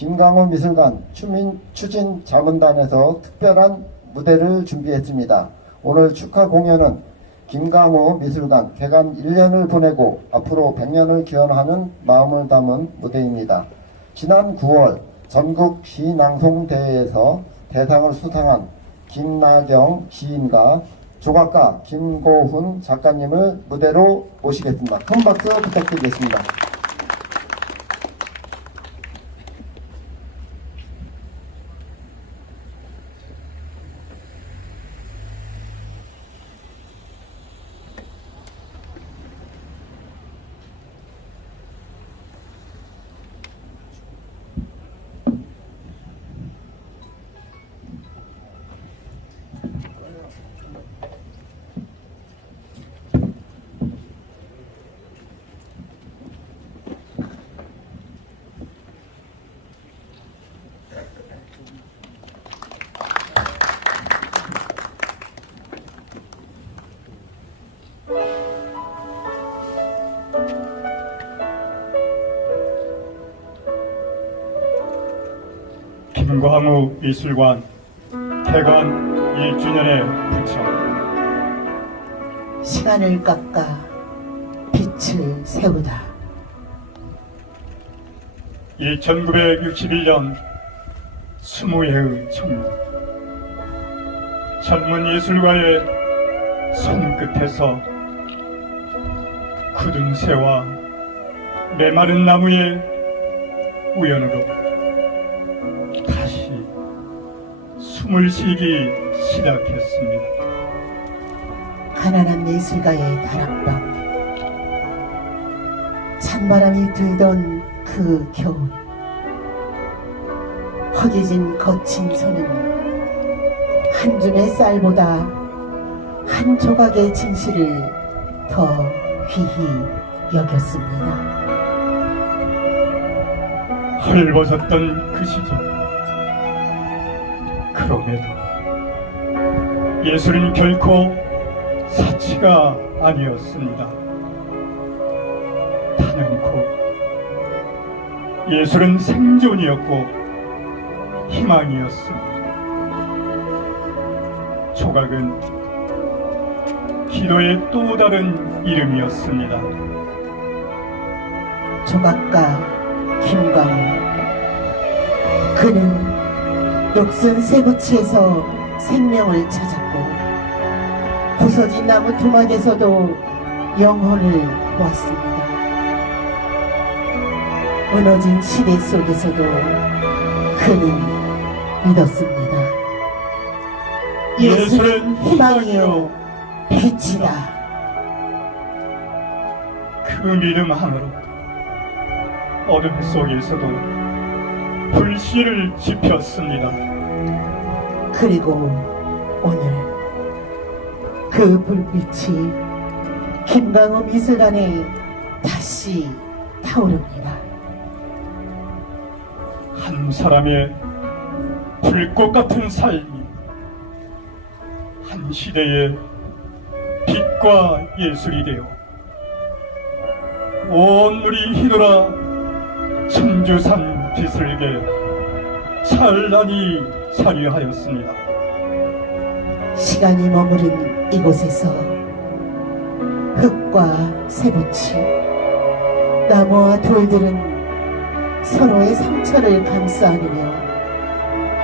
김강호 미술관 추진 자문단에서 특별한 무대를 준비했습니다. 오늘 축하 공연은 김강호 미술관 개관 1년을 보내고 앞으로 100년을 기원하는 마음을 담은 무대입니다. 지난 9월 전국 시낭송대회에서 대상을 수상한 김나경 시인과 조각가 김고훈 작가님을 무대로 모시겠습니다. 큰 박수 부탁드리겠습니다. 김광우 미술관 개관 1주년의 부청. 시간을 깎아 빛을 세우다. 1961년 20회의 청년. 젊은 예술가의 손끝에서 굳은 새와 메마른 나무의 우연으로 다시 숨을 쉬기 시작했습니다. 가난한 예술가의 다락방. 찬바람이 들던 그 겨울. 허기진 거친 손은 한 줌의 쌀보다 한 조각의 진실을 더 귀히 여겼습니다. 헐벗었던 그 시절. 그럼에도 예술은 결코 사치가 아니었습니다. 단연코 예술은 생존이었고 희망이었습니다. 조각은 기도의 또 다른 이름이었습니다. 조각가 김광우. 그는 녹슨 쇠붙이에서 생명을 찾았고 부서진 나무 토막에서도 영혼을 보았습니다. 무너진 시대 속에서도 그는 믿었습니다. 예술은 희망이요 빛이다. 그 믿음 하나로 어둠 속에서도 불씨를 지폈습니다. 그리고 오늘 그 불빛이 김강호 미술관에 다시 타오릅니다. 한 사람의 불꽃 같은 삶이 한 시대의 빛과 예술이 되어 온 물이 휘돌아 천주산 비슬게 찬란히 자리하였습니다. 시간이 머무른 이곳에서 흙과 쇠붙이, 나무와 돌들은 서로의 상처를 감싸 안으며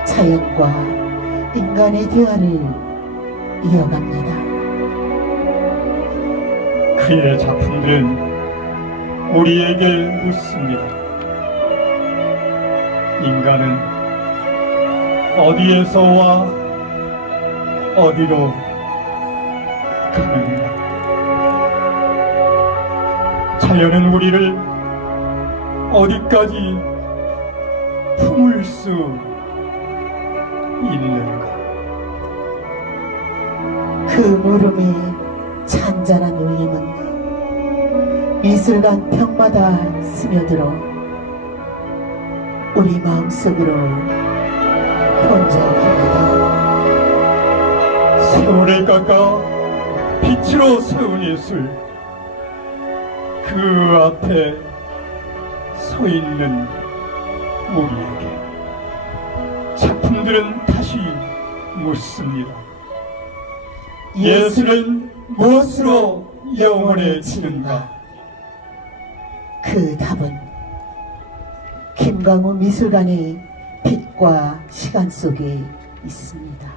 자연과 인간의 대화를 이어갑니다. 그의 작품들은 우리에게 묻습니다. 인간은 어디에서 와 어디로 가는가? 자연은 우리를 어디까지 품을 수 있는가? 그 물음의 잔잔한 울림은 미술관 벽마다 스며들어 우리 마음속으로 번져갑니다. 세월을 깎아 빛으로 세운 예술, 그 앞에 서 있는 우리에게 작품들은 다시 묻습니다. 예술은 무엇으로 영원해지는가? 그 답은 김강우 미술관의 빛과 시간 속에 있습니다.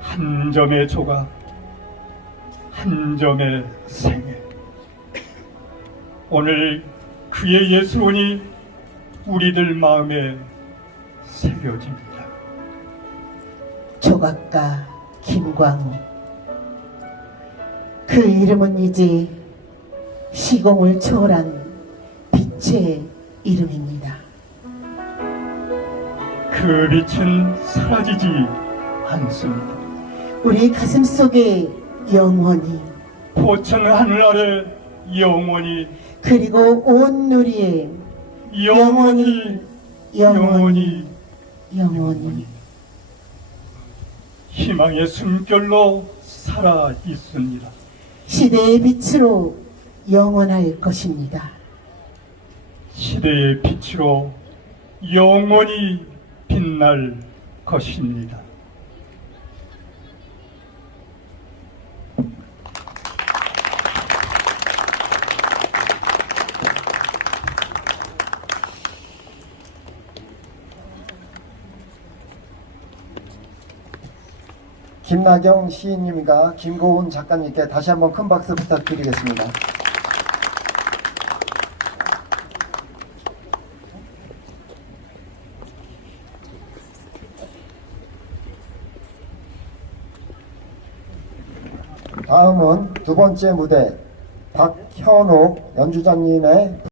한 점의 조각, 한 점의 생애. 오늘 그의 예술원이 우리들 마음에 새겨집니다. 조각가 김광우, 그 이름은 이제 시공을 초월한 빛의 이름입니다. 그 빛은 사라지지 않습니다. 우리 가슴 속에 영원히, 포천 하늘 아래 영원히, 그리고 온 누리에 영원히, 영원히, 영원히 희망의 숨결로 살아 있습니다. 시대의 빛으로 영원할 것입니다. 시대의 빛으로 영원히 빛날 것입니다. 김나경 시인님과 김고은 작가님께 다시 한번 큰 박수 부탁드리겠습니다. 다음은 두 번째 무대 박현옥 연주자님의